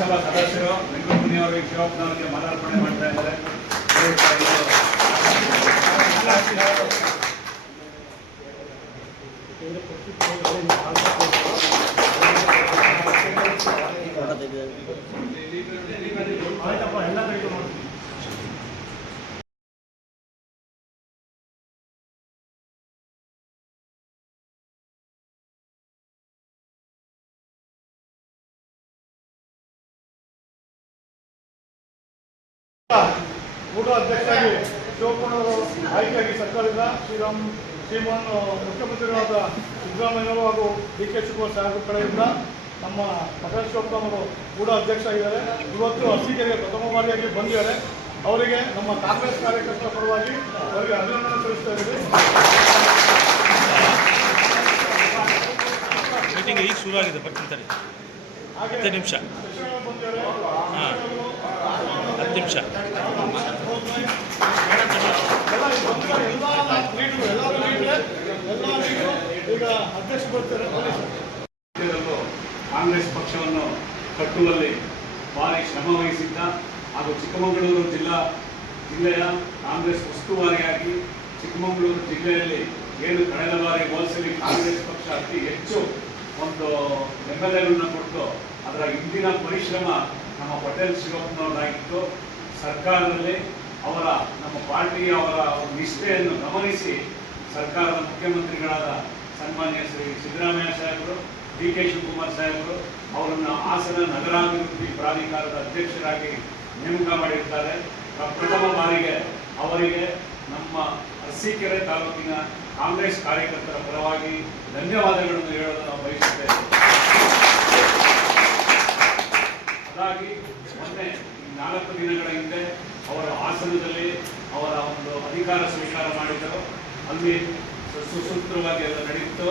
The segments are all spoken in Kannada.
ಲೋಕಸಭಾ ಸದಸ್ಯರು ವೆಂಕಟಮುನಿಯವರಿಗೆ ಶಿವಪ್ಪನವರಿಗೆ ಮಾಲಾರ್ಪಣೆ ಮಾಡ್ತಾ ಇದ್ದಾರೆ. ಊಟ ಅಧ್ಯಕ್ಷರಾಗಿ ಶಿವಪ್ಪನವರು ಆಯ್ಕೆಯಾಗಿ ಸರ್ಕಾರದಿಂದ ಶ್ರೀಮಾನ್ ಮುಖ್ಯಮಂತ್ರಿಗಳಾದ ಸಿದ್ದರಾಮಯ್ಯನವರು ಹಾಗೂ ಡಿ ಕೆ ಶಿವಕುಮಾರ್ ಸಾಹೇಬರ ಕಡೆಯಿಂದ ನಮ್ಮ ಪಟೇಲ್ ಶಿವಪ್ಪನವರು ಕೂಡ ಅಧ್ಯಕ್ಷ ಆಗಿದ್ದಾರೆ. ಇವತ್ತು ಅರಸೀಕೆರೆಗೆ ಪ್ರಥಮ ಬಾರಿಯಾಗಿ ಬಂದಿದ್ದಾರೆ. ಅವರಿಗೆ ನಮ್ಮ ಕಾಂಗ್ರೆಸ್ ಕಾರ್ಯಕರ್ತರ ಪರವಾಗಿ ಅವರಿಗೆ ಅಭಿನಂದನೆ ಸಲ್ಲಿಸ್ತಾ ಇದ್ದೀವಿ. ಮೀಟಿಂಗ್ ಈಗ ಶುರು ಆಗಿದೆ, ಬರ್ತಿರ್ತಾರೆ. ಹಾಗೆ 10 ನಿಮಿಷ ಬಂದಿದ್ದಾರೆ. 10 ನಿಮಿಷ ಈಗ ಅಧ್ಯಕ್ಷ ಬರ್ತಾರೆ. ಕಾಂಗ್ರೆಸ್ ಪಕ್ಷವನ್ನು ಕಟ್ಟುವಲ್ಲಿ ಭಾರಿ ಶ್ರಮ ವಹಿಸಿದ್ದ ಹಾಗೂ ಚಿಕ್ಕಮಗಳೂರು ಜಿಲ್ಲೆಯ ಕಾಂಗ್ರೆಸ್ ಉಸ್ತುವಾರಿಯಾಗಿ ಚಿಕ್ಕಮಗಳೂರು ಜಿಲ್ಲೆಯಲ್ಲಿ ಏನು ಕಳೆದ ಬಾರಿ ಹೋಲಿಸಲಿ ಕಾಂಗ್ರೆಸ್ ಪಕ್ಷ ಅತಿ ಹೆಚ್ಚು ಒಂದು ಬೆಂಬಲವನ್ನು ಕೊಟ್ಟು ಅದರ ಇಂದಿನ ಪರಿಶ್ರಮ ನಮ್ಮ ಪಟೇಲ್ ಶಿವಪ್ಪನವರಾಗಿತ್ತು. ಸರ್ಕಾರದಲ್ಲಿ ನಮ್ಮ ಪಾರ್ಟಿಯ ಅವರ ನಿಷ್ಠೆಯನ್ನು ಗಮನಿಸಿ ಸರ್ಕಾರದ ಮುಖ್ಯಮಂತ್ರಿಗಳಾದ ಸನ್ಮಾನ್ಯ ಶ್ರೀ ಸಿದ್ದರಾಮಯ್ಯ ಸಾಹೇಬರು, ಡಿ ಕೆ ಶಿವಕುಮಾರ್ ಸಾಹೇಬರು ಅವರನ್ನು ಹಾಸನ ನಗರಾಭಿವೃದ್ಧಿ ಪ್ರಾಧಿಕಾರದ ಅಧ್ಯಕ್ಷರಾಗಿ ನೇಮಕ ಮಾಡಿರ್ತಾರೆ. ಪ್ರಥಮ ಬಾರಿಗೆ ಅವರಿಗೆ ನಮ್ಮ ಅರಸೀಕೆರೆ ತಾಲೂಕಿನ ಕಾಂಗ್ರೆಸ್ ಕಾರ್ಯಕರ್ತರ ಪರವಾಗಿ ಧನ್ಯವಾದಗಳನ್ನು ಹೇಳಲು ನಾವು ಬಯಸುತ್ತೇವೆ. ಹಾಗಾಗಿ ಮೊನ್ನೆ 4 ದಿನಗಳ ಹಿಂದೆ ಅವರು ಹಾಸನದಲ್ಲಿ ಅವರ ಒಂದು ಅಧಿಕಾರ ಸ್ವೀಕಾರ ಮಾಡಿದರು. ಅಲ್ಲಿ ಸುಸೂತ್ರವಾಗಿ ಎಲ್ಲ ನಡೆಯಿತು.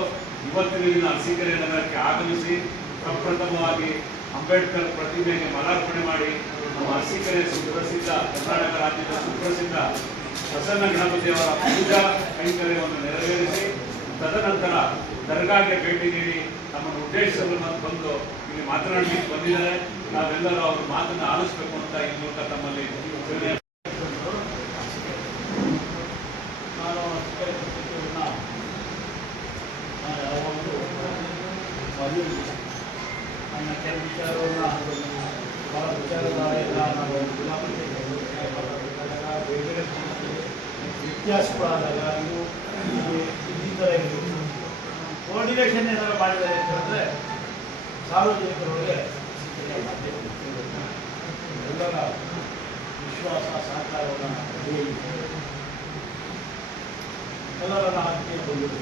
ಇವತ್ತಿನ ದಿನ ಅರಸೀಕೆರೆ ನಗರಕ್ಕೆ ಆಗಮಿಸಿ ಪ್ರಪ್ರಥಮವಾಗಿ ಅಂಬೇಡ್ಕರ್ ಪ್ರತಿಮೆಗೆ ಮಾಲಾರ್ಪಣೆ ಮಾಡಿ ನಮ್ಮ ಅರಸೀಕೆರೆ ಸುಪ್ರಸಿದ್ಧ ಕರ್ನಾಟಕ ರಾಜ್ಯದ ಸುಪ್ರಸಿದ್ಧ ಪ್ರಸನ್ನ ಗಣಪತಿಯವರ ಪೂಜಾ ಕೈಂಕರ್ಯವನ್ನು ನೆರವೇರಿಸಿ ತದನಂತರ ದರ್ಗಾಗೆ ಭೇಟಿ ನೀಡಿ ತಮ್ಮನ್ನು ಉದ್ದೇಶವನ್ನು ಬಂದು ಇಲ್ಲಿ ಮಾತನಾಡಲಿಕ್ಕೆ ಬಂದಿದ್ದಾರೆ. ನಾವೆಲ್ಲರೂ ಅವ್ರ ಮಾತನ್ನು ಆಲಿಸಬೇಕು ಅಂತ ಈ ಮೂಲಕ ತಮ್ಮಲ್ಲಿ ನನ್ನ ಕೆಲವು ವಿಚಾರವನ್ನು ಭಾಳ ವಿಚಾರಧಾರೆಯಿಂದ ನಾವು ಬೇರೆ ವ್ಯತ್ಯಾಸಗಳಾದಾಗ ಇವು ಈ ಥರ ಇರಬೇಕು. ಕೋಆರ್ಡಿನೇಷನ್ ಏನಾದ್ರು ಮಾಡಿದ್ದಾರೆ ಅಂತಂದರೆ ಸಾರ್ವಜನಿಕರೊಳಗೆ ಎಲ್ಲರ ವಿಶ್ವಾಸ ಸಹಕಾರವನ್ನು ಎಲ್ಲರನ್ನ ಹಾಕಿ ಬಂದಿದೆ.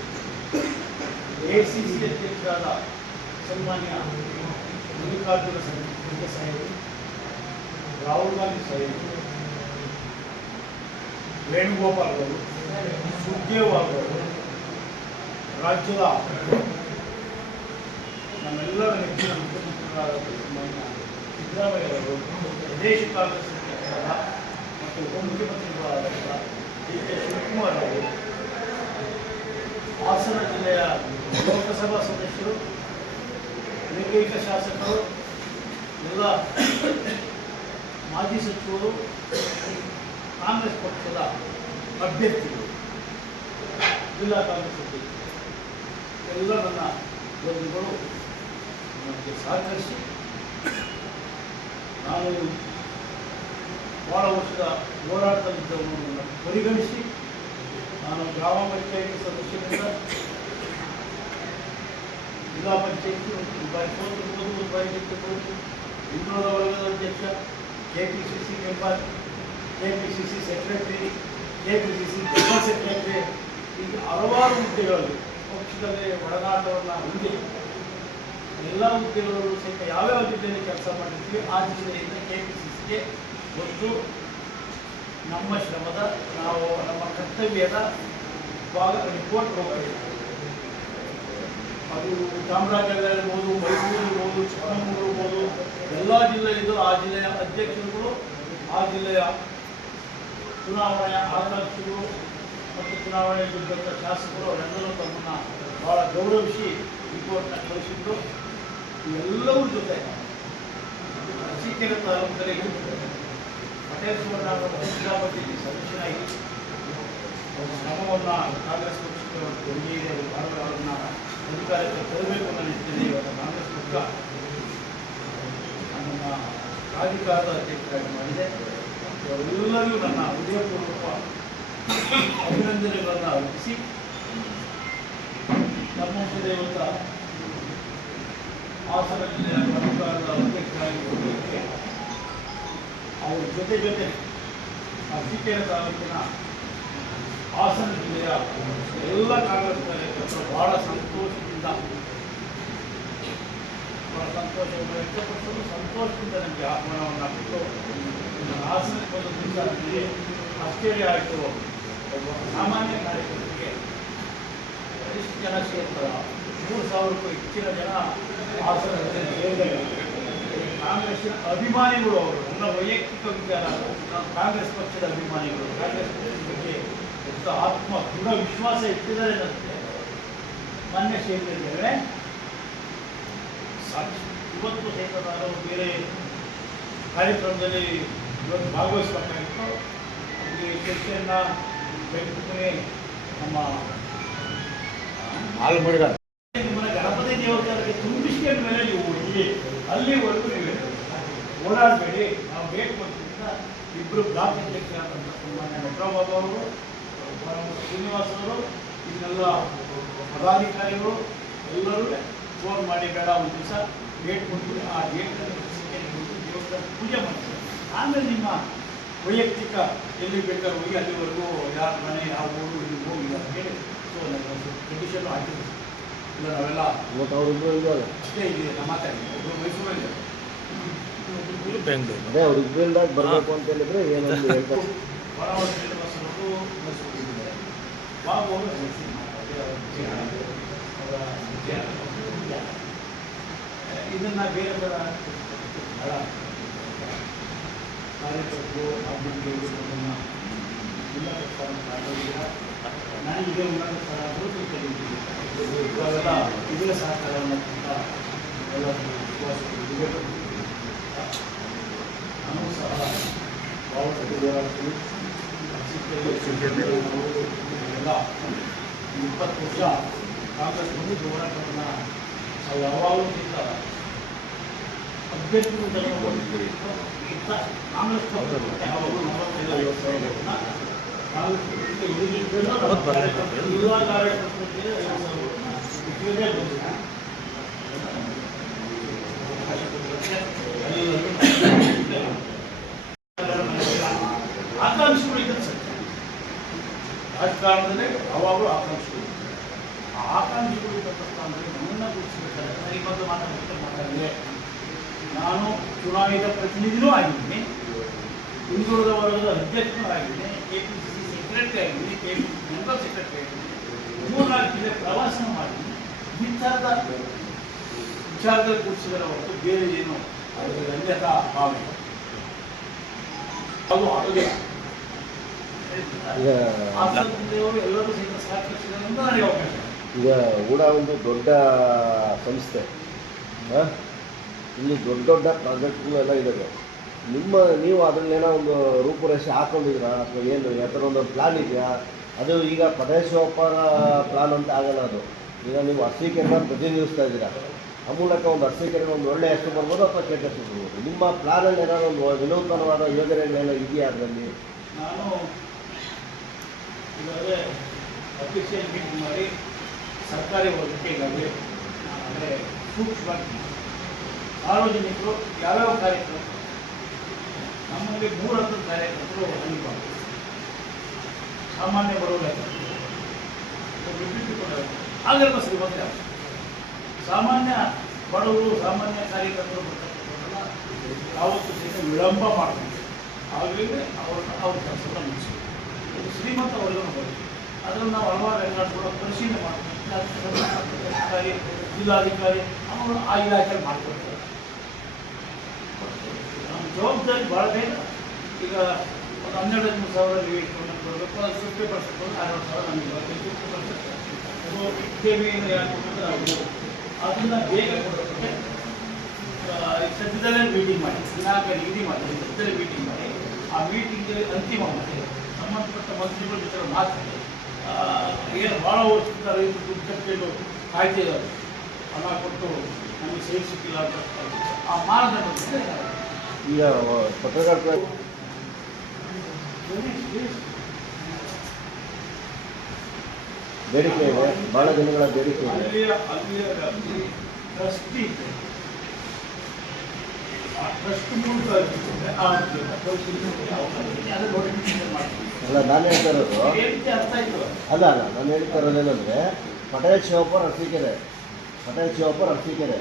ACC ಅಧ್ಯಕ್ಷರಾದ ಸನ್ಮಾನ್ಯ ಮಲ್ಲಿಕಾರ್ಜುನ ಖರ್ಗೆ ಸಾಹೇಬರು, ರಾಹುಲ್ ಗಾಂಧಿ ಸಾಹೇಬರು, ವೇಣುಗೋಪಾಲ್ ಅವರು, ಸುಖದೇವ್ ಅವರು, ರಾಜ್ಯದ ನಮ್ಮೆಲ್ಲರ ನೆಚ್ಚಿನ ಮುಖ್ಯಮಂತ್ರಿಗಳಾದ ಸನ್ಮಾನ್ಯ ಸಿದ್ದರಾಮಯ್ಯವರು, ಪ್ರದೇಶ ಕಾಂಗ್ರೆಸ್ ಅಧ್ಯಕ್ಷರಾದ ಮತ್ತು ಉಪಮುಖ್ಯಮಂತ್ರಿಗಳಾದ ಡಿ ಕೆ ಶಿವಕುಮಾರ್ ಅವರು, ಹಾಸನ ಜಿಲ್ಲೆಯ ಲೋಕಸಭಾ ಸದಸ್ಯರು, ಏಕೈಕ ಶಾಸಕರು, ಎಲ್ಲ ಮಾಜಿ ಸಚಿವರು, ಕಾಂಗ್ರೆಸ್ ಪಕ್ಷದ ಅಭ್ಯರ್ಥಿಗಳು, ಜಿಲ್ಲಾ ಕಾಂಗ್ರೆಸ್ ಅಧ್ಯಕ್ಷರು ಎಲ್ಲ ನನ್ನ ಬಂಧುಗಳು ನನಗೆ ಸಹಕರಿಸಿ ನಾನು ಭಾಳ ವರ್ಷದ ಹೋರಾಟದಲ್ಲಿದ್ದವನ್ನು ಪರಿಗಣಿಸಿ ನಾನು ಗ್ರಾಮ ಪಂಚಾಯಿತಿ ಸದಸ್ಯರಿಂದ ಜಿಲ್ಲಾ ಪಂಚಾಯಿತಿ ರೂಪಾಯಿ ಗೆದ್ದಿರ್ಬೋದು, ಹಿಂದುಳಿದ ವರ್ಗದ ಅಧ್ಯಕ್ಷ, KPCC member, KPCC secretary, KPCC general secretary, ಈಗ ಹಲವಾರು ಹುದ್ದೆಗಳಲ್ಲಿ ಪಕ್ಷದಲ್ಲಿ ಒಡನಾಟವನ್ನು ಹೊಂದಿ ಎಲ್ಲ ಹುದ್ದೆಗಳು ಸಹಿತ ಯಾವ್ಯಾವ ಜಿಲ್ಲೆಯಲ್ಲಿ ಕೆಲಸ ಮಾಡಿರ್ತೀವಿ ಆ ಜಿಲ್ಲೆಯಿಂದ KPCCಗೆ ಒಂದು ನಮ್ಮ ಶ್ರಮದ ನಮ್ಮ ಕರ್ತವ್ಯದ ಭಾಗ ರಿಪೋರ್ಟ್ ಹೋಗಬೇಕು. ಅದು ಚಾಮರಾಜನಗರ ಇರ್ಬೋದು, ಮೈಸೂರು ಇರ್ಬೋದು, ಚಿಕ್ಕಮಗಳೂರು ಇರ್ಬೋದು, ಎಲ್ಲ ಜಿಲ್ಲೆಯಿಂದ ಆ ಜಿಲ್ಲೆಯ ಅಧ್ಯಕ್ಷರುಗಳು, ಆ ಜಿಲ್ಲೆಯ ಚುನಾವಣೆಯ ಆಕಾಂಕ್ಷಿಗಳು ಮತ್ತು ಚುನಾವಣೆ ಗೆದ್ದಂಥ ಶಾಸಕರು ಅವರೆಲ್ಲರೂ ತಮ್ಮನ್ನು ಭಾಳ ಗೌರವಿಸಿ ರಿಪೋರ್ಟ್ನ ಕಳಿಸಿದ್ದು. ಎಲ್ಲರ ಜೊತೆ ಅರಸೀಕೆರೆ ತಾಲೂಕಲ್ಲಿ ಪಟೇಲ್ ಸುವರ್ಣ ಜಿಲ್ಲಾ ಪಂಚಾಯತಿ ಸದಸ್ಯನಾಗಿ ಅವರ ಶ್ರಮವನ್ನು ಕಾಂಗ್ರೆಸ್ ಪಕ್ಷಕ್ಕೆ ಕೊಡುಗೆ ಇದೆ, ಅವರನ್ನ ಅಧಿಕಾರಕ್ಕೆ ತರಬೇಕು ಅನ್ನೋ ನಿಟ್ಟಿನಲ್ಲಿ ಇವತ್ತು ಕಾಂಗ್ರೆಸ್ ಪಕ್ಷ ನನ್ನನ್ನು ಪ್ರಾಧಿಕಾರದ ಅಧ್ಯಕ್ಷರಾಗಿ ಮಾಡಿದೆ. ಅವರೆಲ್ಲರಿಗೂ ನನ್ನ ಹೃದಯಪೂರ್ವಕ ಅಭಿನಂದನೆಗಳನ್ನು ಅರ್ಪಿಸಿ ನಮ್ಮ ಇವತ್ತ ಹಾಸನ ಜಿಲ್ಲೆಯ ಪ್ರಾಧಿಕಾರದ ಅಧ್ಯಕ್ಷರಾಗಿ ಕೊಡಲಿಕ್ಕೆ ಅವ್ರ ಜೊತೆ ಅರಸೀಕೆರೆ ತಾಲೂಕಿನ ಹಾಸನ ಜಿಲ್ಲೆಯ ಎಲ್ಲ ಕಾಂಗ್ರೆಸ್ ಕಾರ್ಯಕರ್ತರು ಬಹಳ ಸಂತೋಷದಿಂದ ಸಂತೋಷವನ್ನು ವ್ಯಕ್ತಪಡಿಸಲು ಸಂತೋಷದಿಂದ ನನಗೆ ಆಹ್ವಾನವನ್ನು ಕೊಟ್ಟು ಹಾಸನಕ್ಕೆ ಬಂದ ದಿವಸ ನನಗೆ ಆಶ್ಚರ್ಯ ಆಯಿತು. ಒಬ್ಬ ಸಾಮಾನ್ಯ ಕಾರ್ಯಕರ್ತರಿಗೆ ಎಷ್ಟು ಜನ ಸೇರ್ತಾರ, 3,000ಕ್ಕೂ ಹೆಚ್ಚಿನ ಜನ ಹಾಸನದಲ್ಲಿ ಸೇರಿದ್ದಾರೆ. ಕಾಂಗ್ರೆಸ್ಸಿನ ಅಭಿಮಾನಿಗಳು ಅವರು, ನನ್ನ ವೈಯಕ್ತಿಕ ವಿಚಾರ, ಕಾಂಗ್ರೆಸ್ ಪಕ್ಷದ ಅಭಿಮಾನಿಗಳು ಕಾಂಗ್ರೆಸ್ ಪಕ್ಷದ ಬಗ್ಗೆ ಎಷ್ಟು ಆತ್ಮ ದೃಢ ವಿಶ್ವಾಸ ಇಟ್ಟಿದ್ದಾರೆ ಅನ್ನೋದಕ್ಕೆ ಮೊನ್ನೆ ಸೇರಿದ್ದೇವೆ. ಇವತ್ತು ಸಹಿತ ನಾನು ಬೇರೆ ಕಾರ್ಯಕ್ರಮದಲ್ಲಿ ಇವತ್ತು ಭಾಗವಹಿಸಬೇಕಾಗಿತ್ತು. ಅದಕ್ಕೆ ಚರ್ಚೆಯನ್ನು ಬೆಂಕುಮನೆ ನಮ್ಮ ನಿಮ್ಮನ್ನ ಗಣಪತಿ ದೇವತೆಗೆ ತುಂಬಿಸ್ಕೊಂಡ ಮೇಲೆ ನೀವು ಹೋಗಿ ಅಲ್ಲಿವರೆಗೂ ನೀವು ಓಡಾಡಬೇಡಿ, ನಾವು ಬೇಕು ಅಂತ ಇಬ್ಬರು ಬ್ಲಾಕ್ ಅಧ್ಯಕ್ಷರಾದಂಥ ಸನ್ಮಾನ್ಯ ನಟರಾಬಾಬು ಅವರು, ಶ್ರೀನಿವಾಸ್ ಅವರು, ಇದನ್ನೆಲ್ಲ ಪದಾಧಿಕಾರಿಗಳು ಎಲ್ಲರೂ ಫೋನ್ ಮಾಡಿ ಬೇಡ ಒಂದು ದಿವಸ ಗೇಟ್ ಕೊಟ್ಟು ಆ ಗೇಟನ್ನು ದೇವಸ್ಥಾನ ಪೂಜೆ ಮಾಡ್ತಾರೆ. ಆಮೇಲೆ ನಿಮ್ಮ ವೈಯಕ್ತಿಕ ಎಲ್ಲಿ ಬೇಕಾದ್ರೂ ಹೋಗಿ ಅಲ್ಲಿವರೆಗೂ ಯಾರ ಮನೆ ಯಾವ ಊರು ಇಲ್ಲಿ ಹೋಗಿ ಅಂತ ಹೇಳಿ ಸೊ ನನಗೆ ಕಂಡೀಷನ್ನು ಹಾಕಿದ್ರು. ಇಲ್ಲ ನಾವೆಲ್ಲ ಅಷ್ಟೇ ಇದೆ ನಮ್ಮ ಮಾತಾಡಿ ಒಬ್ಬರು ಮೈಸೂರಲ್ಲಿ ಬೆಂಗಳೂರು ಬರಬೇಕು ಅಂತ ಹೇಳಿದ್ರೆ ಏನೊಂದು ಹೇಳ್ತಾರೆ. ವರವರ ಶ್ರೀನಿವಾಸರವರು ಮೈಸೂರಿದ್ದಾರೆ, ಬಾಬು ಅವರು ಇದನ್ನು ಬೇರೆ ಬೇರೆ ಕಾರ್ಯಕರ್ತರು ಅಭಿವೃದ್ಧಿಯನ್ನು ಜಿಲ್ಲಾ ನಾನು ಇದೇ ಉನ್ನತ ಸ್ಥಳ ಇವಾಗೆಲ್ಲ ಇದರ ಸಹಕಾರವನ್ನು ಎಲ್ಲ ವಿಶ್ವಾಸ ನಾನು ಸಹ ಭಾಳ ಸಚಿವರಾಗ್ತೀನಿ. ಎಲ್ಲ 20 ವರ್ಷ ಕಾಂಗ್ರೆಸ್ ಬಂದು ಹೋರಾಟವನ್ನು ನಾವು ಯಾವಾಗಲೂ ಇರ್ತಾರೆ ಅಭ್ಯರ್ಥಿಗಳು ಕಾಂಗ್ರೆಸ್ ಪಕ್ಷ ಯಾವಾಗಲೂ 45 ಕಾಂಗ್ರೆಸ್ ಯುವ ಕಾರ್ಯಕರ್ತರಿಗೆ ಆಕಾಂಕ್ಷಿಗಳು ಇದ್ದರೆ ಸತ್ಯ. ರಾಜಕಾರಣದಲ್ಲಿ ಯಾವಾಗಲೂ ಆಕಾಂಕ್ಷಿಗಳು, ಆ ಆಕಾಂಕ್ಷಿಗಳು ಇದ್ದಪ್ಪ ಅಂದರೆ ನಮ್ಮನ್ನು ಗುರುತಿಸಬೇಕಾದ್ರೆ ಈ ಬಗ್ಗೆ ಮಾತಾಡಿದೆ. ನಾನು ಚುನಾಯಿತ ಪ್ರತಿನಿಧಿನೂ ಆಗಿದ್ದೀನಿ, ಹಿಂದುಳಿದ ವರ್ಗದ ಅಧ್ಯಕ್ಷನೂ ಆಗಿದ್ದೀನಿ, KPCC ಸೆಕ್ರೆಟರಿ ಆಗಿದ್ದೀನಿ, KPCC ಮೆಂಬರ್ ಸೆಕ್ರೆಟರಿ ಆಗಿದ್ದೀನಿ, 3-4 ಜಿಲ್ಲೆ ಪ್ರವಾಸನೂ ಮಾಡಿದ್ದೀನಿ. ವಿಚಾರದಲ್ಲಿ ಕೂಡಿಸಿದರೆ ಹೊರತು ಬೇರೆ ಏನು ಅದರಲ್ಲಿ ಅನ್ಯತಾ ಭಾವನೆ ಅದು ಆಗೋದಿಲ್ಲ. ಎಲ್ಲರೂ ಸಹಿತ ಸಹಕರಿಸಿದರೆ ನನಗೆ ಅವಕಾಶ. ಈಗ ಕೂಡ ಒಂದು ದೊಡ್ಡ ಸಂಸ್ಥೆ, ಇಲ್ಲಿ ದೊಡ್ಡ ದೊಡ್ಡ ಪ್ರಾಜೆಕ್ಟ್ಗಳೆಲ್ಲ ಇದ್ದಾವೆ. ನೀವು ಅದರಲ್ಲೇನೋ ಒಂದು ರೂಪುರೇಷೆ ಹಾಕೊಂಡಿದ್ದೀರಾ ಅಥವಾ ಏನು ಯಾವ ಥರ ಒಂದು ಪ್ಲ್ಯಾನ್ ಇದೆಯಾ? ಅದು ಈಗ ಪಟೇಶ್ವಪ್ಪರ ಪ್ಲಾನ್ ಅಂತ ಆಗಲ್ಲ. ಅದು ಈಗ ನೀವು ಅರಸೀಕೆರೆನ ಪ್ರತಿನಿಧಿಸ್ತಾ ಇದ್ದೀರಾ, ಆ ಮೂಲಕ ಒಂದು ಅರಸೀಕೆರೆಗೆ ಒಂದು ಒಳ್ಳೆಯ ಹೆಸರು ಬರ್ಬೋದು ಅಥವಾ ಕೆಟ್ಟ ಹೆಸರು ಬರ್ಬೋದು. ನಿಮ್ಮ ಪ್ಲಾನಲ್ಲಿ ಏನಾದ್ರು ಒಂದು ವಿನೂತನವಾದ ಯೋಜನೆಗಳೇನೋ ಇದೆಯಾ ಅದರಲ್ಲಿ? ನಾನು ಈಗಾಗಲೇ ಅಫಿಷಿಯಲ್ ಮೀಟಿಂಗ್ ಮಾಡಿ ಸರ್ಕಾರಿ ವರ್ಗಕ್ಕೆ ಈಗಾಗಲೇ ಅಂದರೆ ಸೂಕ್ಷ್ಮ ಸಾರ್ವಜನಿಕರು ಯಾವ್ಯಾವ ಕಾರ್ಯಕ್ರಮ ನಮ್ಮಲ್ಲಿ 3 ಹಂತದ ಕಾರ್ಯಕರ್ತರು ಅನಿವಾರ್ಯ. ಸಾಮಾನ್ಯ ಬರೋಲ್ಲ, ಆಗಿರುವ ಶ್ರೀಮಂತ ಸಾಮಾನ್ಯ ಬಡವರು ಸಾಮಾನ್ಯ ಕಾರ್ಯಕರ್ತರು ಬರ್ತಕ್ಕಂಥದ್ದೆಲ್ಲ ಯಾವತ್ತೂ ಸಹಿತ ವಿಳಂಬ ಮಾಡ್ತಾರೆ. ಆಗಲೇ ಅವ್ರ ಕೆಲಸವನ್ನು ಮುಗಿಸ್ಬೇಕು. ಇದು ಶ್ರೀಮಂತ ವರ್ಗನೂ ಬರುತ್ತೆ. ಅದನ್ನು ನಾವು ಹಲವಾರು ರೆಕಾರ್ಡ್ಗಳು ಪರಿಶೀಲನೆ ಮಾಡ್ತೀವಿ. ಜಿಲ್ಲಾಧಿಕಾರಿ ಅವರು ಆ ಇಲಾಖೆಯಲ್ಲಿ ಮಾಡ್ಕೊಡ್ತಾರೆ. ನಮ್ಮ ಜವಾಬ್ದಾರಿ ಭಾಳ ಬೇಗ. ಈಗ ಒಂದು 12-13 ಸಾವಿರ ಕೊಡಬೇಕು, ಅದು 50% 60,000 ನಮಗೆ ಬರ್ತದೆ. 50% ದೇವಿಯಿಂದ ಯಾಕೆ ಕೊಡ್ತಾರೆ ಅದನ್ನು ಬೇಗ ಕೊಡೋದಕ್ಕೆ ಸದ್ಯದಲ್ಲೇ ಮೀಟಿಂಗ್ ಮಾಡಿ ದಿನಾಂಕ ನಿಗದಿ ಮಾಡಿ ಸದ್ಯದಲ್ಲೇ ಮೀಟಿಂಗ್ ಮಾಡಿ ಆ ಮೀಟಿಂಗ್ ಅಂತಿಮ ಮಾಡಿ ಸಂಬಂಧಪಟ್ಟ ಮಂತ್ರಿಗಳ ಜೊತೆ ಮಾತಾಡಿ ಏನು ಭಾಳ ವರ್ಷದಿಂದ ರೈತರು ದುಡ್ಡು ಕಟ್ಟಿದ್ದು ಕಾಯ್ತಿದ್ದಾರೆ ಹಣ ಕೊಟ್ಟು ನಮಗೆ ಸೇರಿ ಸಿಕ್ಕಿಲ್ಲ ಅಂತ ಆ ಮಾನದಂಡ ಈಗ ಪತ್ರಕರ್ತರ ಬೇಡಿಕೆ ಇದೆ, ಭಾಳ ಜನಗಳ ಬೇಡಿಕೆ ಇದೆ. ಅಲ್ಲಿ ಟ್ರಸ್ಟಿ ಇದೆ. ಆ ಟ್ರಸ್ಟ್ ಮೂಲಕ ಅಲ್ಲ ನಾನು ಹೇಳ್ತಾ ಇರೋದು ಅರ್ಥ ಆಯ್ತು. ಅಲ್ಲ ನಾನು ಹೇಳ್ತಾ ಇರೋದೇನೆಂದರೆ ಪಟೇಲ್ ಶಿವಪ್ಪ ಅರಸೀಕೆರೆ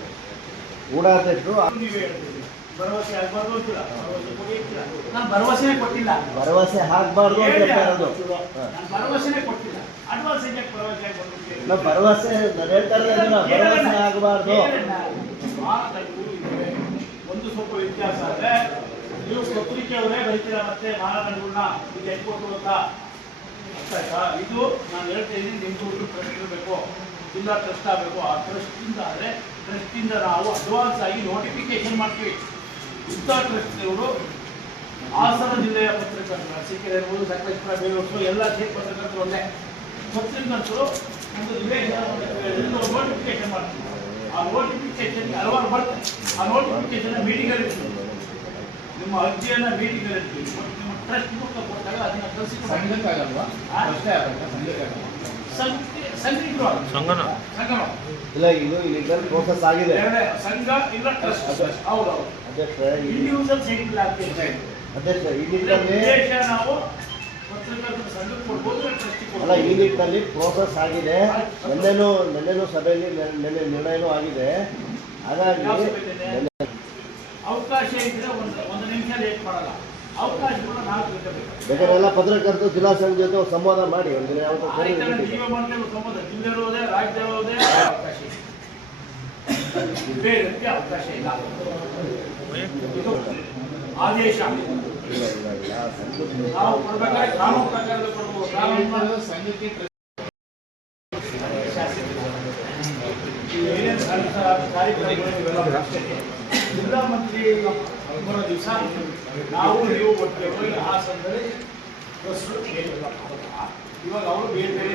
ಊಡಾಧ್ಯಕ್ಷರು ನೀವೇ ಹೇಳ್ತೀರಿ ಭರವಸೆ ಆಗಬಾರ್ದು ಅಂತೀರ, ಭರವಸೆ ಕೊಡಿ ಅಂತೀರ. ನಾನು ಭರವಸೆನೇ ಕೊಟ್ಟಿಲ್ಲ, ಭರವಸೆ ಹಾಕಬಾರ್ದು ಅಂತ ಹೇಳ್ತಾ ಇರೋದು. ನಾನು ಭರವಸೆನೇ ಕೊಟ್ಟಿಲ್ಲ. ಅಡ್ವಾನ್ಸ್ ಹೇಗೆ ಭರವಸೆ ಕೊಟ್ಟಿಲ್ಲ? ನಾವು ಭರವಸೆ ನಾನು ಹೇಳ್ತಾ ಇರೋದು ಭರವಸೆ ಆಗಬಾರ್ದು. ಒಂದು ಸ್ವಲ್ಪ ವ್ಯತ್ಯಾಸ ಆದರೆ ನೀವು ಪತ್ರಿಕೆಯವರೇ ಬರೀತೀರ ಮತ್ತೆ ಮಾನದಂಡಗಳನ್ನ ಇದು ಎಟ್ಕೊಟ್ಟು ಅಂತ ಅರ್ಥ ಆಯ್ತಾ? ಇದು ನಾನು ಹೇಳ್ತಾ ಇದ್ದೀನಿ, ನಿಮ್ದು ಟ್ರಸ್ಟ್ ಇರಬೇಕು, ಜಿಲ್ಲಾ ಟ್ರಸ್ಟ್ ಆಗಬೇಕು. ಆ ಟ್ರಸ್ಟಿಂದ ಆದರೆ ಟ್ರಸ್ಟಿಂದ ನಾವು ಅಡ್ವಾನ್ಸ್ ಆಗಿ ನೋಟಿಫಿಕೇಶನ್ ಮಾಡ್ತೀವಿ. ಇಂಥ ಟ್ರಸ್ಟ್ನವರು ಹಾಸನ ಜಿಲ್ಲೆಯ ಪತ್ರಕರ್ತರು ಅರಸೀಕೆರೆ ಇರ್ಬೋದು, ಸಕಲೇಶ್ವರ, ಬೇಲೂರು ಎಲ್ಲ ಪತ್ರಕರ್ತರು ಒಂದೇ ಪತ್ರಕರ್ತರು ಒಂದು ನೋಟಿಫಿಕೇಶನ್ ಮಾಡ್ತೀವಿ. ಆ ನೋಟಿಫಿಕೇಶನ್ಗೆ ಹಲವಾರು ಬರ್ತದೆ. ಆ ನೋಟಿಫಿಕೇಶನ್ ಮೀಟಿಂಗಲ್ಲಿ ನಿಮ್ಮ ಅರ್ಜಿಯನ್ನು ಮೀಟಿಂಗಲ್ಲಿ ಇರ್ತೀವಿ. ನಿಮ್ಮ ಟ್ರಸ್ಟ್ ಮೂಲಕ ಕೊಟ್ಟಾಗ ಅದನ್ನು ಕಳಿಸಿಕೊಡ್ತೀವಿ. ಸಂಘ ಇಲ್ಲ, ಇದು ಇಲ್ಲಿ ಪ್ರೋಸೆಸ್ ಆಗಿದೆ. ಸಂಘ ಇಲ್ಲ ಟ್ರಸ್ಟ್. ಹೌದೌದು. ಅಧ್ಯಕ್ಷ ಇಂಡಿವಿಜುವಲ್ ಸೈಕಿಲ್ ಈ ನಿಟ್ಟಿನಲ್ಲಿ ನಾವು ಪತ್ರಕರ್ತರ ಸಂಘಕ್ಕೆ ಕೊಡ್ಬೋದು, ಟ್ರಸ್ಟಿಗೆ ಅಲ್ಲ, ಈ ನಿಟ್ಟಿನಲ್ಲಿ ಪ್ರೋಸೆಸ್ ಆಗಿದೆ. ನೆನ್ನೆನೂ ಸಭೆಯಲ್ಲಿ ನೆನ್ನೆ ನಿರ್ಣಯನೂ ಆಗಿದೆ. ಹಾಗಾಗಿ ಅವಕಾಶ ಇದ್ರೆ ಒಂದು ನಿಮಿಷ ಲೇಟ್ ಮಾಡಲ್ಲ. ಅವಕಾಶ ಕೂಡ ನಾವು ತಿಳ್ಕೋಬೇಕು. ಬೇಕಾದ್ರೆ ಎಲ್ಲ ಪತ್ರಕರ್ತರು ಜಿಲ್ಲಾ ಸಂಘ ಜೊತೆ ಸಂವಾದ ಮಾಡಿ ಒಂದಿನ ಯಾವತ್ತೂ ಜೀವ ಮಂಡಳಿ ಸಂಬಂಧ ಜಿಲ್ಲೆಯವರೇ ರಾಜ್ಯದವರೇ ಅವಕಾಶ ಇದೆ, ಬೇರೆದಕ್ಕೆ ಅವಕಾಶ ಇಲ್ಲ. ಇದು ಆದೇಶ ನಾವು ಕೊಡ್ಬೇಕಾದ್ರೆ ಕಾನೂನು ಪ್ರಕಾರದ ಕೊಡ್ಬೋದು. ಕಾನೂನು ಸಂಘಕ್ಕೆ ಜಿಲ್ಲಾ ಮಂತ್ರಿ ಬರೋ ದಿವಸ ನಾವು ನೀವು ಒಟ್ಟಿಗೆ ಹೋಗಿ ಹಾಸನದಲ್ಲಿ ಬಸ್ಸು ಇವಾಗ ಅವರು ಬೇರೆ ಬೇರೆ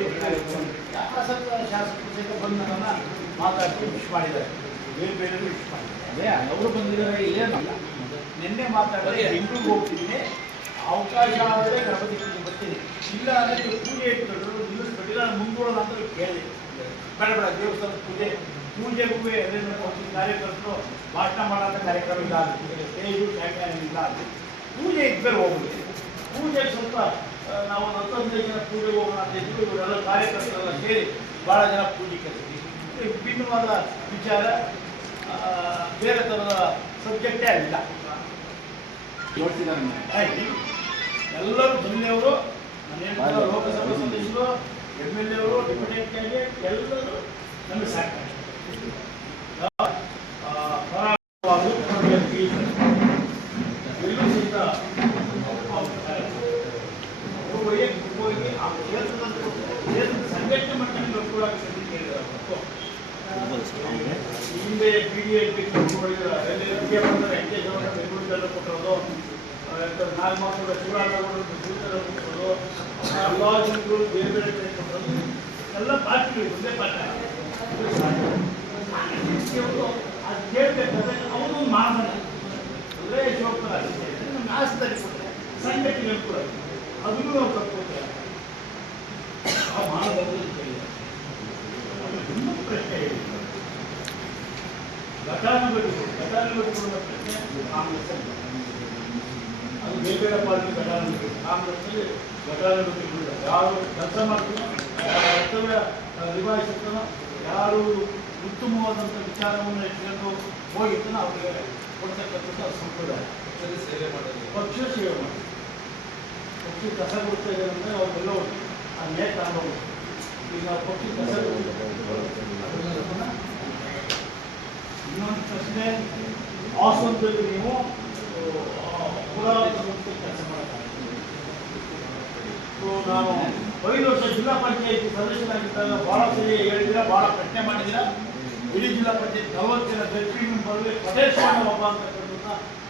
ಶಾಸಕರು ಸಹಿತ ಬಂದು ನನ್ನನ್ನು ಮಾತಾಡಿ ವಿಶ್ ಮಾಡಿದ್ದಾರೆ. ಬೇರೆ ಬೇರೆ ವಿಶ್ ಮಾಡಿದ್ದಾರೆ. ಅದೇ ಅವರು ಬಂದಿದ್ದಾರೆ, ಇಲ್ಲೇನಲ್ಲ. ನಿನ್ನೆ ಮಾತಾಡಿದ್ರೆ ಬೆಂಗಳೂರಿಗೆ ಹೋಗ್ತಿದ್ದೀನಿ, ಅವಕಾಶ ಆದರೆ ಗಣಪತಿ ಪೂಜೆ ಬರ್ತೀನಿ, ಇಲ್ಲ ಅಂದರೆ ನೀವು ಪೂಜೆ ಇಟ್ಕೊಂಡ್ರು ನಿಲ್ಲಿಸ್ಬಿಟ್ಟಿಲ್ಲ, ನಾನು ಮುಂದೂಡೋಣ ಅಂತ ಕೇಳಿ ಬೇಡ ದೇವಸ್ಥಾನದ ಪೂಜೆಗೂ ಎಲ್ಲೇನು ಕಾರ್ಯಕರ್ತರು ಭಾಷಣ ಮಾಡೋಂಥ ಕಾರ್ಯಕ್ರಮ ಇಲ್ಲ, ಸ್ಟೇಜು ವ್ಯಾಖ್ಯಾನ ಇಲ್ಲ. ಪೂಜೆ ಇದ್ಮೇಲೆ ಹೋಗ್ಬಿಡಿ. ಪೂಜೆಗೆ ಸ್ವಲ್ಪ ನಾವು 15 ಜನ ಪೂಜೆಗೆ ಹೋಗೋಣ ಅಂತ ಇದ್ದು ಇವರೆಲ್ಲ ಕಾರ್ಯಕರ್ತರೆಲ್ಲ ಸೇರಿ ಭಾಳ ಜನ ಪೂಜೆ ಕಲಿತೀವಿ. ವಿಭಿನ್ನವಾದ ವಿಚಾರ, ಬೇರೆ ಥರದ ಸಬ್ಜೆಕ್ಟೇ ಆಗಿಲ್ಲ. ಎಲ್ಲರೂ ಜಿಲ್ಲೆಯವರು, ಮನೆಯ ಲೋಕಸಭಾ ಸದಸ್ಯರು, MLA ಅವರು, ಡೆಪ್ಯೂಟಿ ಕ್ಯಾಂಡಿಡೇಟ್ ಎಲ್ಲರೂ ನಮಗೆ ಸಾಕು. ಎಲ್ಲೂ ಸಹಿತ ವೈಯಕ್ತಿಕವಾಗಿ ಆ ಕ್ಷೇತ್ರದ ಸಂಘಟನೆ ಮಟ್ಟದಲ್ಲಿ ಒಟ್ಟುಗಳಾಗಿ ಕೇಳಿದ್ದಾರೆ. ಹಿಂದೆ PDI ಬಂದರೆ ವೆಂಕಟೇಶ್ವರ ಬೆಂಗಳೂರಿನಲ್ಲಿ ಕೊಟ್ಟಿರೋದು, ನಾಗಮಕ್ಕಳು ಶಿವರಾಜವರು ಬೆಂಗಳೂರಲ್ಲಿ ಕೊಟ್ಟಿರೋದು, ಎಲ್ಲ ಜನಗಳು ಬೇರೆ ಬೇರೆ ಕಡೆ ಕೊಟ್ಟಿರೋದು, ಎಲ್ಲ ಪಾರ್ಟಿಗಳು ಒಂದೇ ಪಾರ್ಟಿ. ಅದು ಕೇಳಬೇಕಾದ್ರೆ ಅವನು ಮಾನದಂಡ ಒಳ್ಳೆಯ ಶಿವಪ್ಪನ ನಮ್ಗೆ ಆಸ್ತಿ ಕೊಟ್ಟರೆ ಸಂಘಟನೆ ಕೂಡ ಅದನ್ನು ನಾವು ತಪ್ಪಿಕೊಡ್ತಾರೆ. ಆ ಮಾನದಂಡದಲ್ಲಿ ಕೇಳಿದ್ದಾರೆ. ಅದು ಇನ್ನೊಂದು ಪ್ರಶ್ನೆ ಹೇಳಿ, ಘಟಾನುಗತಿ ಕೊಡುವ ಪ್ರಶ್ನೆ ಕಾಂಗ್ರೆಸ್ ಅದು ಬೇರೆ ಬೇರೆ ಪಾರ್ಟಿ ಘಟಾನುಗತಿ. ಕಾಂಗ್ರೆಸ್ನಲ್ಲಿ ಘಟಾನುಗತಿ ಯಾರು ಕೆಲಸ ಮಾಡ್ತೀನೋ, ಕರ್ತವ್ಯ ನಿಭಾಯಿಸುತ್ತಾನೋ, ಯಾರು ಉತ್ತಮವಾದಂಥ ವಿಚಾರವನ್ನು ಇಟ್ಕೊಂಡು ಹೋಗಿರ್ತಾನೋ ಅವರಿಗೆ ಕೊಡ್ತಕ್ಕಂಥದ್ದು ಸಂಪ್ರದಾಯ. ಪಕ್ಷ ಸೇವೆ ಮಾಡಿ ಪಕ್ಷಿ ಕಸ ಕೊಡ್ತಾ ಇದ್ದಾರೆ ಅಂದರೆ ಅವ್ರಿಗೆಲ್ಲ ಆ ನೇಟ್ ಅನುಭವ. ಈಗ ಪಕ್ಷಿ ಕಸ ಇನ್ನೊಂದು ಪ್ರಶ್ನೆ, ಹಾಸನದಲ್ಲಿ ನೀವು ಪುರಾತನ ಸಂಸ್ಥೆ ಕೆಲಸ ಮಾಡೋಕ್ಕಾಗ್ತದೆ. ನಾನು 5 ವರ್ಷ ಜಿಲ್ಲಾ ಪಂಚಾಯತಿ ಸದಸ್ಯರಾಗಿದ್ದಾಗ ಭಾಳ ಸರಿ ಹೇಳಿದ್ದೀರಾ, ಭಾಳ ಪ್ರಶ್ನೆ ಮಾಡಿದ್ದೀರಾ. ಇಡೀ ಜಿಲ್ಲಾ ಪಂಚಾಯತ್ 40 ಜನ ಡೆಪ್ಯೂಟಿ ಮೆಂಬರ್ಗೆ ಪ್ರದೇಶವನ್ನು ಒಬ್ಬ ಅಂತಕ್ಕಂಥ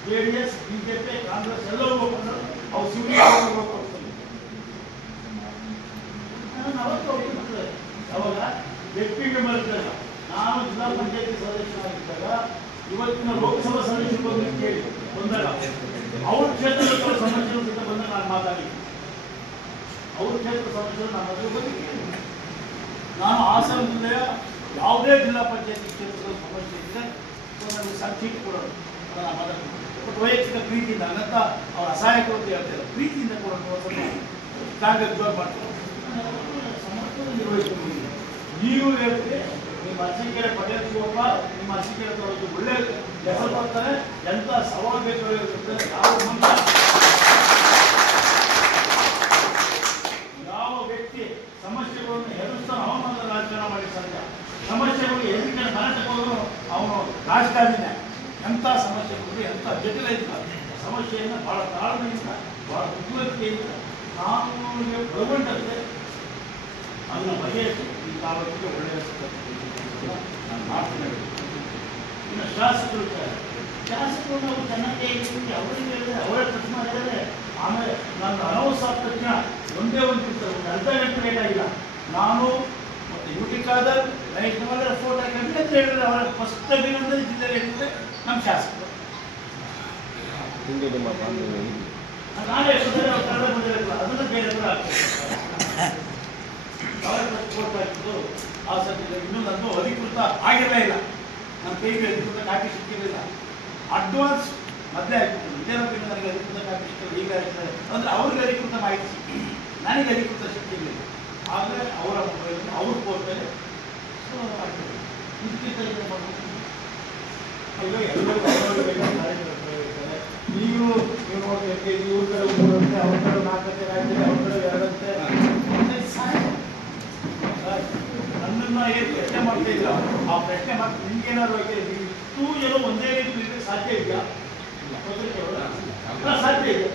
JDS, BJP, ಕಾಂಗ್ರೆಸ್ ಎಲ್ಲರೂ ಒಪ್ಪಿಕೊಂಡು ಅವ್ರು ಶಿವಲಿಂಗ ಕೊಡ್ತಾರೆ. ನಾನು ಅವತ್ತು ಒಪ್ಪಿರ್ತದೆ. ಅವಾಗ ಡೆಪ್ಯೂಟಿ ಮೆಂಬರ್ ಇದ್ದಾಗ ನಾನು ಜಿಲ್ಲಾ ಪಂಚಾಯತಿ ಸದಸ್ಯನಾಗಿದ್ದಾಗ ಇವತ್ತಿನ ಲೋಕಸಭಾ ಸದಸ್ಯರು ಬಂದು ಕೇಳಿ ಬಂದಾಗ ಅವ್ರ ಕ್ಷೇತ್ರದ ಸಮಸ್ಯೆಗಳು ಸಹಿತ ಬಂದಾಗ ನಾನು ಮಾತಾಡಿದ್ದೆ. ಅವ್ರ ಕ್ಷೇತ್ರದ ಸಮಸ್ಯೆಗಳು ನಾನು ಮೊದಲು ಬಂದು ಕೇಳಿ ನಾನು ಹಾಸನ ಜಿಲ್ಲೆಯ ಯಾವುದೇ ಜಿಲ್ಲಾ ಪಂಚಾಯತಿ ಕ್ಷೇತ್ರದ ಸಮಸ್ಯೆ ಇದ್ದರೆ ನನಗೆ ಸರ್ಟಿಫಿಕೇಟ್ ಕೊಡೋದು ಅದನ್ನು ಮಾತಾಡ್ತೀನಿ. ಬಟ್ ವೈಯಕ್ತಿಕ ಪ್ರೀತಿಯಿಂದ ಹಂಗಂತ ಅವ್ರ ಅಸಹಾಯಕರು ಅಂತ ಹೇಳ್ತಾರೆ, ಪ್ರೀತಿಯಿಂದ ಕೊಡೋದು ಕಾಂಗ್ರೆಸ್ ಜೋರ್ ಮಾಡ್ತಾರೆ. ಸಮರ್ಥನೆ ನಿರ್ವಹಿಸ್ಕೊಂಡು ನೀವು ಹೇಳ್ತೀರಿ ನಿಮ್ಮ ಅರಸೀಕೆರೆ ಪಟೇಲ್ ಶಿವಪ್ಪ ನಿಮ್ಮ ಅರಸೀಕೆರೆ ತೋರಿಸಿ ಒಳ್ಳೆ ಹೆಸರು ಬರ್ತಾರೆ, ಎಂಥ ಸವಾಲು ಬೇಕಾಗಿರುತ್ತೆ. ಯಾವ ವ್ಯಕ್ತಿ ಸಮಸ್ಯೆಗಳನ್ನು ಎದುರಿಸ್ತಾ ಹವಾಮಾನದ ರಾಜಕಾರಣ ಮಾಡಿ ಸಾಧ್ಯ. ಸಮಸ್ಯೆಗಳು ಎದುರಿಕೆ ಮನೆ ಹೋದ್ರು ಅವನು ರಾಜಕಾರಣಿನೇ. ಎಂಥ ಸಮಸ್ಯೆಗಳು ಎಂಥ ಜಟಿಲ ಇಲ್ಲ ಸಮಸ್ಯೆಯನ್ನು ಭಾಳ ತಾಳ್ಮೆಯಿಂದ ಭಾಳ ಬುದ್ಧಿವಂತಿಕೆಯಿಂದ ಕಾನೂನಿಗೆ ಒಳಗೊಂಡಂತೆ ಅದನ್ನು ಬಗೆಹರಿಸಿ ಈ ತಾಲೂಕಿಗೆ ಒಳ್ಳೆಯ ನಾನು ಮಾಡ್ತೀನಿ. ಇನ್ನು ಶಾಸಕರು ನಾವು ಚೆನ್ನಾಗಿ ಅವರಿಗೆ ಹೇಳಿದ್ರೆ ಅವರೇ ಖರ್ಚು ಮಾಡಿದರೆ ಆಮೇಲೆ ನನ್ನ ಅನೌನ್ಸ್ ಆದ ತಕ್ಷಣ ಒಂದೇ ಒಂದು ಅರ್ಧ ಗಂಟೆ ಲೇಟ್ ಆಗಿಲ್ಲ. ನಾನು ಮತ್ತು ಯುಟಿ ಖಾದರ್ ರೈತನವರ ಫೋಟೋ ಹಾಕಿ ಅಂತ ಹೇಳಿದ್ರೆ ಅವರ ಫಸ್ಟ್ ಅಭಿನಂದನೆ ಜಿಲ್ಲೆಯಲ್ಲಿ ಹೇಳಿದ್ರೆ ನಮ್ಮ ಶಾಸಕರು. ಹಿಂಗೆ ನಿಮ್ಮ ಬಾಂಧವ್ಯ ನಾನೇ ಕನ್ನಡ ಬಂದಿರಲಿಲ್ಲ ಅದನ್ನು ಬೇರೆ ಆಗ್ತದೆ. ಅವರ ಫೋಟೋ ಹಾಕಿದ್ದು ಆ ಸದ್ಯ ಇನ್ನೂ ನಂದು ಅಧಿಕೃತ ಆಗಿರಲೇ ಇಲ್ಲ. ನನ್ನ ಕೈಗೆ ಅಧಿಕೃತ ಕಾಪಿ ಸಿಕ್ಕಿರಲಿಲ್ಲ. ಅಡ್ವಾನ್ಸ್ ಮೊದಲೇ ಆಗ್ತದೆ. ವಿದ್ಯಾರ್ಥಿಗಳು ನನಗೆ ಅಧಿಕೃತ ಕಾಪಿ ಸಿಕ್ಕಿಲ್ಲ, ಈಗ ಆಗ್ತದೆ ಅಂದರೆ ಅವ್ರಿಗೆ ಅಧಿಕೃತ ಮಾಹಿತಿ ಸಿಕ್ಕಿ ನನಗೆ ಅಧಿಕೃತ ಸಿಕ್ಕಿರಲಿಲ್ಲ. ಆದರೆ ಅವರ ಮೊಬೈಲನ್ನು ಅವ್ರು ಕೊಡ್ತಾರೆ. ಸೊ ಆಗ್ತದೆ ಇದಕ್ಕಿಂತ ಏನು ಮಾಡ್ಬೋದು? ಈಗ ಎಲ್ಲರಿಗೂ ಕಾರ್ಯಕ್ರಮ ನೀವು ನೋಡ್ಬೇಕು, ಇವ್ರ ಕಡೆ 3 ಅಂತೆ, ಅವ್ರ ಕಡೆ 4 ಅಂತೆ ರಾಜ್ಯದಲ್ಲಿ, ಅವ್ರ ಕಡೆ 2 ಅಂತೆ ನನ್ನನ್ನು ಏನು ಪ್ರಶ್ನೆ ಮಾಡ್ತಾ ಇದ್ರ ಆ ಪ್ರಶ್ನೆ ಮಾಡಿ ನಿಮ್ಗೇನಾದ್ರು ಇಷ್ಟು ಜನ ಒಂದೇ ರೀತಿ ಸಾಧ್ಯ ಇದೆಯಾ? ಸಾಧ್ಯ ಇದೆ.